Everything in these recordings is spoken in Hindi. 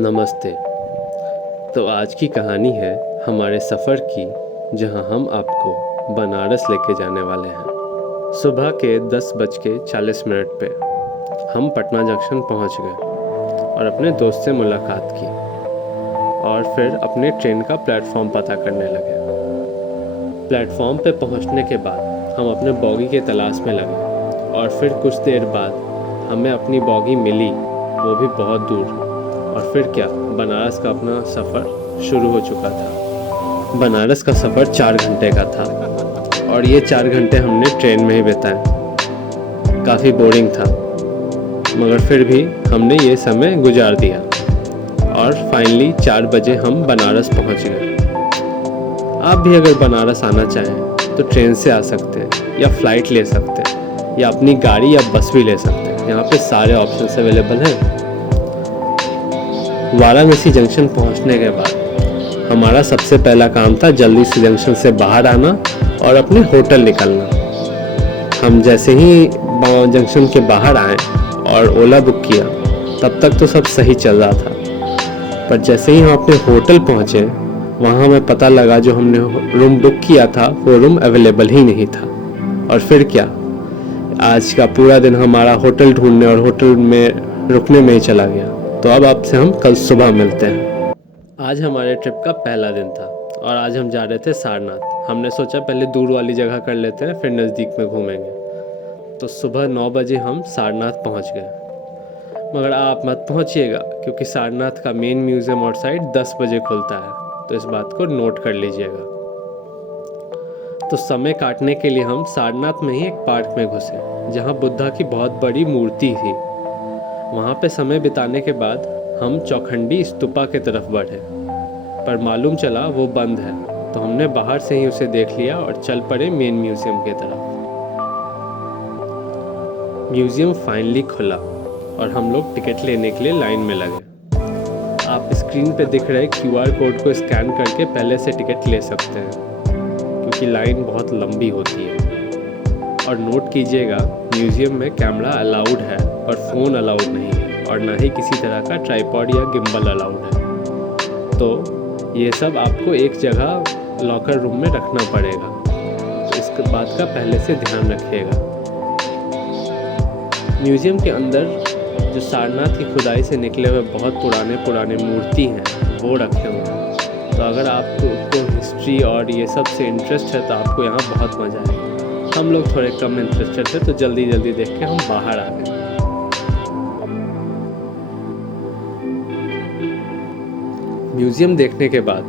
नमस्ते। तो आज की कहानी है हमारे सफ़र की, जहां हम आपको बनारस लेके जाने वाले हैं। सुबह के 10:40 पे हम पटना जंक्शन पहुंच गए और अपने दोस्त से मुलाकात की और फिर अपने ट्रेन का प्लेटफॉर्म पता करने लगे। प्लेटफॉर्म पे पहुंचने के बाद हम अपने बॉगी के तलाश में लगे और फिर कुछ देर बाद हमें अपनी बॉगी मिली, वो भी बहुत दूर। और फिर क्या, बनारस का अपना सफ़र शुरू हो चुका था। बनारस का सफ़र 4 घंटे का था और ये 4 घंटे हमने ट्रेन में ही बिताए। काफ़ी बोरिंग था, मगर फिर भी हमने ये समय गुजार दिया और फाइनली 4 बजे हम बनारस पहुंच गए। आप भी अगर बनारस आना चाहें तो ट्रेन से आ सकते हैं या फ़्लाइट ले सकते हैं या अपनी गाड़ी या बस भी ले सकते हैं। यहाँ पे सारे ऑप्शंस अवेलेबल हैं। वाराणसी जंक्शन पहुंचने के बाद हमारा सबसे पहला काम था जल्दी से जंक्शन से बाहर आना और अपने होटल निकलना। हम जैसे ही जंक्शन के बाहर आए और ओला बुक किया, तब तक तो सब सही चल रहा था, पर जैसे ही हम अपने होटल पहुंचे, वहां हमें पता लगा जो हमने रूम बुक किया था वो रूम अवेलेबल ही नहीं था। और फिर क्या, आज का पूरा दिन हमारा होटल ढूंढने और होटल में रुकने में ही चला गया। तो अब आपसे हम कल सुबह मिलते हैं। आज हमारे ट्रिप का पहला दिन था और आज हम जा रहे थे सारनाथ। हमने सोचा पहले दूर वाली जगह कर लेते हैं, फिर नज़दीक में घूमेंगे। तो सुबह 9 बजे हम सारनाथ पहुंच गए। मगर आप मत पहुंचिएगा, क्योंकि सारनाथ का मेन म्यूज़ियम और साइड 10 बजे खुलता है, तो इस बात को नोट कर लीजिएगा। तो समय काटने के लिए हम सारनाथ में ही एक पार्क में घुसे, जहाँ बुद्धा की बहुत बड़ी मूर्ति थी। वहाँ पे समय बिताने के बाद हम चौखंडी स्तूपा की तरफ बढ़े, पर मालूम चला वो बंद है। तो हमने बाहर से ही उसे देख लिया और चल पड़े मेन म्यूज़ियम की तरफ। म्यूज़ियम फाइनली खुला और हम लोग टिकट लेने के लिए लाइन में लगे। आप स्क्रीन पे दिख रहे QR कोड को स्कैन करके पहले से टिकट ले सकते हैं, क्योंकि लाइन बहुत लंबी होती है। और नोट कीजिएगा, म्यूज़ियम में कैमरा अलाउड है पर फ़ोन अलाउड नहीं है, और ना ही किसी तरह का ट्राइपॉड या गिम्बल अलाउड है। तो ये सब आपको एक जगह लॉकर रूम में रखना पड़ेगा, तो इस बात का पहले से ध्यान रखिएगा। म्यूज़ियम के अंदर जो सारनाथ की खुदाई से निकले हुए बहुत पुराने मूर्ति हैं, वो रखे हुए हैं। तो अगर आपको हिस्ट्री और ये सब से इंटरेस्ट है तो आपको यहाँ बहुत मज़ा आएगा। हम लोग थोड़े कम इंटरेस्टेड थे, तो जल्दी देख के हम बाहर आ गए। म्यूज़ियम देखने के बाद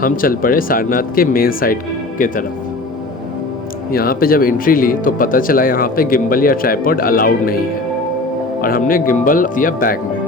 हम चल पड़े सारनाथ के मेन साइट के तरफ। यहाँ पे जब एंट्री ली तो पता चला यहाँ पे गिम्बल या ट्राइपॉड अलाउड नहीं है, और हमने गिम्बल दिया बैग में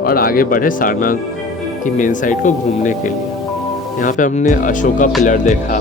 और आगे बढ़े सारनाथ की मेन साइट को घूमने के लिए। यहाँ पे हमने अशोका पिलर देखा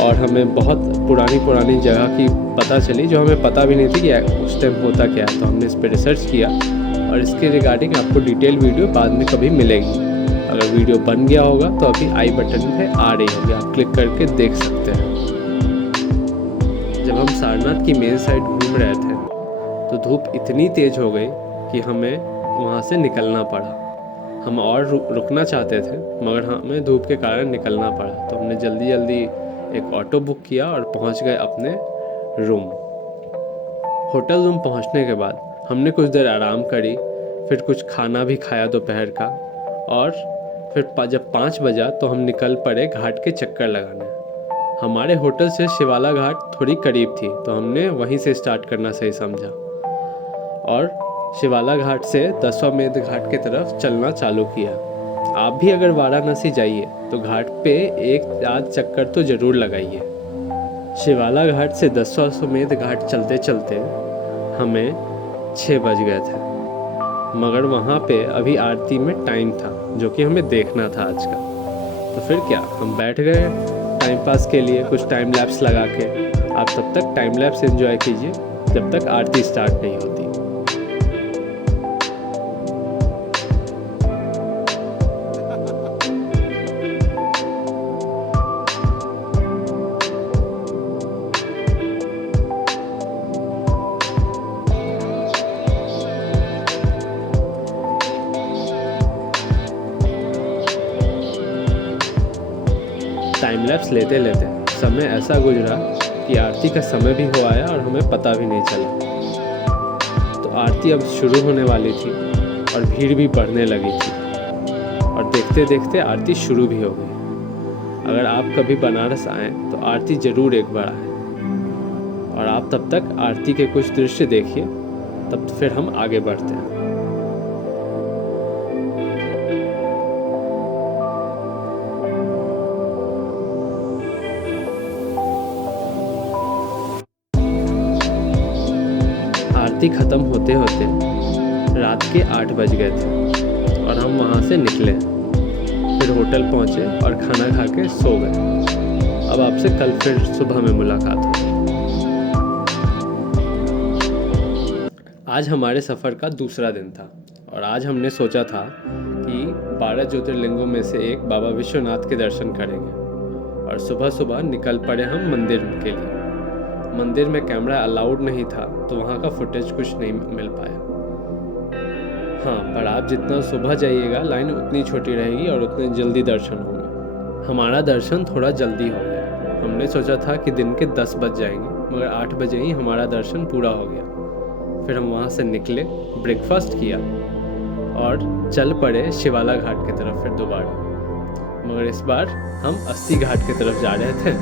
और हमें बहुत पुरानी जगह की पता चली, जो हमें पता भी नहीं थी कि उस टाइम होता क्या है। तो हमने इस पर रिसर्च किया और इसके रिगार्डिंग आपको डिटेल वीडियो बाद में कभी मिलेगी। अगर वीडियो बन गया होगा तो अभी आई बटन पे आ रही होगी, आप क्लिक करके देख सकते हैं। जब हम सारनाथ की मेन साइड घूम रहे थे तो धूप इतनी तेज़ हो गई कि हमें वहाँ से निकलना पड़ा। हम और रुकना चाहते थे, मगर हमें धूप के कारण निकलना पड़ा। तो हमने जल्दी एक ऑटो बुक किया और पहुँच गए अपने रूम। होटल रूम पहुँचने के बाद हमने कुछ देर आराम करी, फिर कुछ खाना भी खाया दोपहर का, और फिर जब 5 बजा तो हम निकल पड़े घाट के चक्कर लगाने। हमारे होटल से शिवाला घाट थोड़ी करीब थी, तो हमने वहीं से स्टार्ट करना सही समझा और शिवाला घाट से दशाश्वमेध घाट की तरफ चलना चालू किया। आप भी अगर वाराणसी जाइए तो घाट पे एक आध चक्कर तो ज़रूर लगाइए। शिवाला घाट से दशाश्वमेध घाट चलते चलते हमें 6 बज गए थे, मगर वहाँ पे अभी आरती में टाइम था, जो कि हमें देखना था आज का। तो फिर क्या, हम बैठ गए टाइम पास के लिए कुछ टाइम लैप्स लगा के। आप तब तक टाइम लैप्स एंजॉय कीजिए जब तक आरती स्टार्ट नहीं होती। टाइम लैप्स लेते लेते समय ऐसा गुजरा कि आरती का समय भी हो आया और हमें पता भी नहीं चला। तो आरती अब शुरू होने वाली थी और भीड़ भी बढ़ने लगी थी और देखते देखते आरती शुरू भी हो गई। अगर आप कभी बनारस आएँ तो आरती ज़रूर एक बार आएँ और आप तब तक आरती के कुछ दृश्य देखिए, तब फिर हम आगे बढ़ते हैं। आरती ख़त्म होते होते रात के 8 बज गए थे और हम वहाँ से निकले, फिर होटल पहुँचे और खाना खा के सो गए। अब आपसे कल फिर सुबह में मुलाकात होगी। आज हमारे सफ़र का दूसरा दिन था और आज हमने सोचा था कि 12 ज्योतिर्लिंगों में से एक बाबा विश्वनाथ के दर्शन करेंगे और सुबह सुबह निकल पड़े हम मंदिर के लिए। मंदिर में कैमरा अलाउड नहीं था तो वहाँ का फुटेज कुछ नहीं मिल पाया। हाँ, पर आप जितना सुबह जाइएगा लाइन उतनी छोटी रहेगी और उतने जल्दी दर्शन होंगे। हमारा दर्शन थोड़ा जल्दी हो गया। हमने सोचा था कि दिन के 10 बज जाएंगे, मगर 8 बजे ही हमारा दर्शन पूरा हो गया। फिर हम वहाँ से निकले, ब्रेकफास्ट किया और चल पड़े शिवाला घाट की तरफ फिर दोबारा। मगर इस बार हम 80 घाट की तरफ जा रहे थे।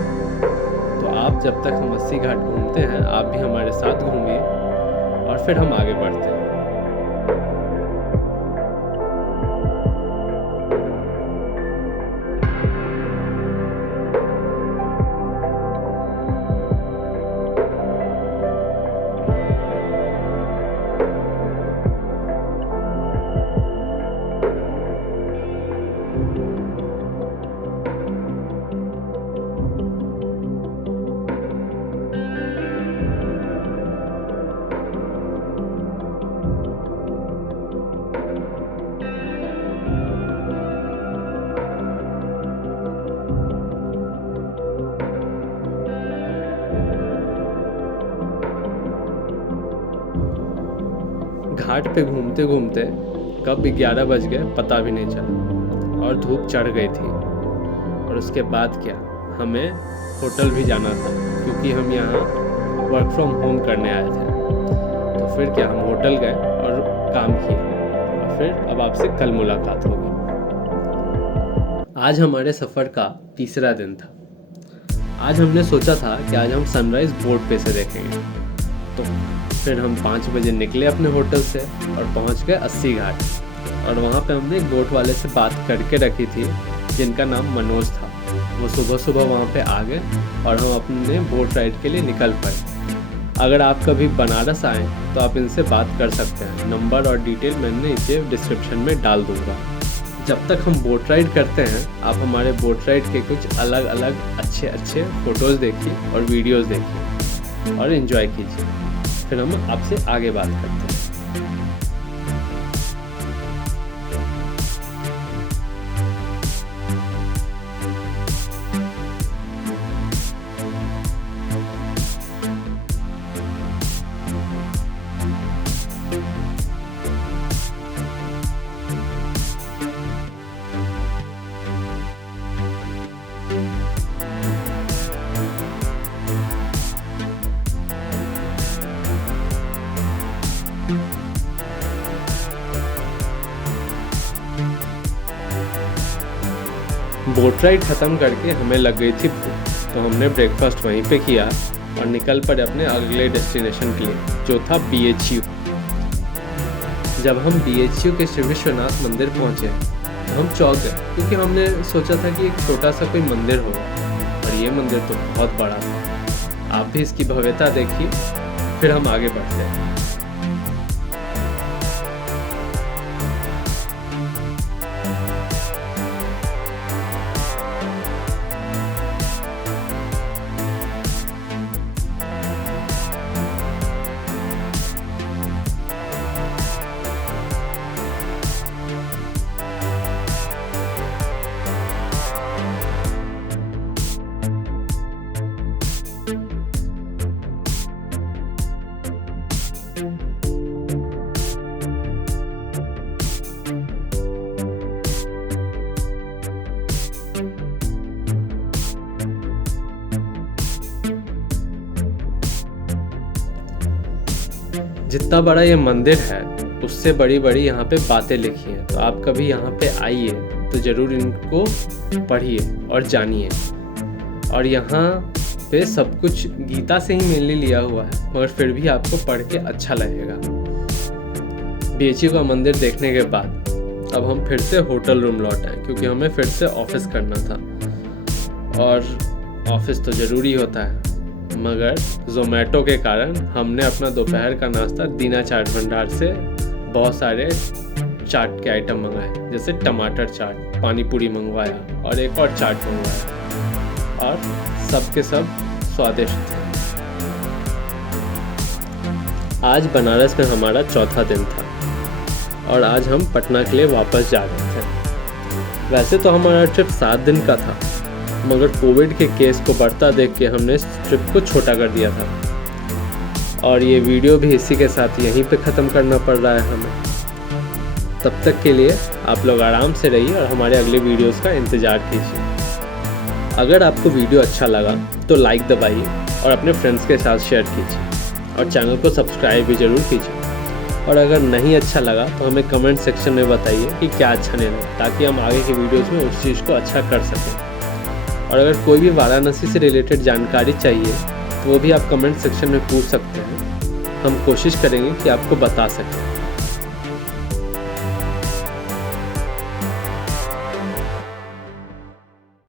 तो आप जब तक हम 80 घाट घूमते हैं, आप भी हमारे साथ घूमिए और फिर हम आगे बढ़ते हैं। घाट पे घूमते घूमते कब 11 बज गए पता भी नहीं चला और धूप चढ़ गई थी। और उसके बाद क्या, हमें होटल भी जाना था क्योंकि हम यहाँ वर्क फ्रॉम होम करने आए थे। तो फिर क्या, हम होटल गए और काम किया और फिर अब आपसे कल मुलाकात होगी। आज हमारे सफ़र का तीसरा दिन था। आज हमने सोचा था कि आज हम सनराइज़ बोट पे से देखेंगे। तो फिर हम 5 बजे निकले अपने होटल से और पहुंच गए 80 घाट। और वहाँ पे हमने एक बोट वाले से बात करके रखी थी जिनका नाम मनोज था। वो सुबह सुबह वहाँ पे आ गए और हम अपने बोट राइड के लिए निकल पड़े। अगर आप कभी बनारस आएँ तो आप इनसे बात कर सकते हैं। नंबर और डिटेल मैंने नीचे डिस्क्रिप्शन में डाल दूँगा। जब तक हम बोट राइड करते हैं, आप हमारे बोट राइड के कुछ अलग अलग अच्छे अच्छे फ़ोटोज़ देखिए और वीडियोज़ देखिए और इन्जॉय कीजिए। फिर हम आपसे आगे बात करते हैं। बोट राइड ख़त्म करके हमें लग गई थी भूख, तो हमने ब्रेकफास्ट वहीं पे किया और निकल पड़े अपने अगले डेस्टिनेशन के लिए, जो था BHU। जब हम BHU के श्री विश्वनाथ मंदिर पहुँचे तो हम चौंक गए, क्योंकि हमने सोचा था कि एक छोटा सा कोई मंदिर होगा और ये मंदिर तो बहुत बड़ा था। आप भी इसकी भव्यता देखिए, फिर हम आगे बढ़ते हैं। जितना बड़ा ये मंदिर है उससे बड़ी बड़ी यहाँ पे बातें लिखी हैं। तो आप कभी यहाँ पे आइए तो ज़रूर इनको पढ़िए और जानिए। और यहाँ पे सब कुछ गीता से ही मेनली लिया हुआ है, मगर फिर भी आपको पढ़ के अच्छा लगेगा। BHU का मंदिर देखने के बाद अब हम फिर से होटल रूम लौट आए, क्योंकि हमें फिर से ऑफिस करना था। और ऑफिस तो ज़रूरी होता है, मगर ज़ोमैटो के कारण हमने अपना दोपहर का नाश्ता दीना चाट भंडार से बहुत सारे चाट के आइटम मंगाए, जैसे टमाटर चाट, पानी पूरी मंगवाया और एक और चाट मंगवाया, और सब के सब स्वादिष्ट थे। आज बनारस में हमारा चौथा दिन था और आज हम पटना के लिए वापस जा रहे थे। वैसे तो हमारा ट्रिप 7 दिन का था, मगर कोविड के केस को बढ़ता देख के हमने इस ट्रिप को छोटा कर दिया था। और ये वीडियो भी इसी के साथ यहीं पे ख़त्म करना पड़ रहा है हमें। तब तक के लिए आप लोग आराम से रहिए और हमारे अगले वीडियोस का इंतज़ार कीजिए। अगर आपको वीडियो अच्छा लगा तो लाइक दबाइए और अपने फ्रेंड्स के साथ शेयर कीजिए और चैनल को सब्सक्राइब भी ज़रूर कीजिए। और अगर नहीं अच्छा लगा तो हमें कमेंट सेक्शन में बताइए कि क्या अच्छा नहीं लगा, ताकि हम आगे की वीडियोस में उस चीज़ को अच्छा कर सकें। और अगर कोई भी वाराणसी से रिलेटेड जानकारी चाहिए तो वो भी आप कमेंट सेक्शन में पूछ सकते हैं। हम कोशिश करेंगे कि आपको बता सकें।